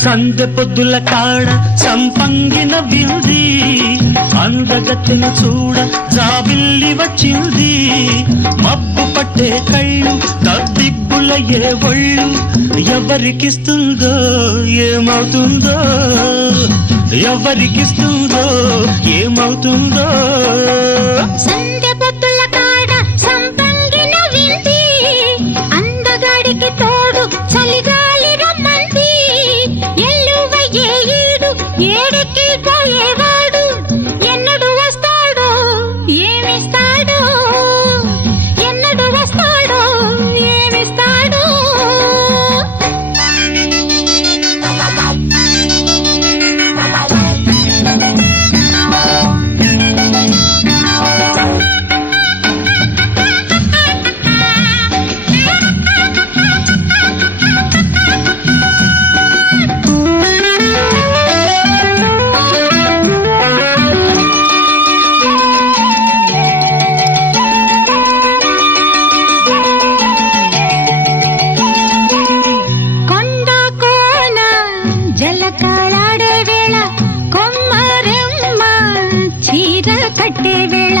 సందె పొద్దుల కాడ సంపంగిన బిల్ది అందగత్తెను చూడ జాబిల్లి వచ్చింది మబ్బు పట్టే కళ్ళు తద్దిబ్బుల ఏ ఒళ్ళు ఎవరికిస్తుందో ఏమవుతుందో ఎవరికిస్తుందో ఏమవుతుందో సందె పొద్దుల కాడ సంపంగిన బిల్ది అందగాడికి తోడు చలిగాలి రమ్మంది ఎల్లువయ్యే ఈడు ఏడెక్కి పోయేవాడు ఎన్నడు వస్తాడో ఏమిస్తాడో ఎన్నడు వస్తాడో ఏమిస్తాడో జలకాలాడే వేళ కొమ్మరెమ్మ చీర కట్టే వేళ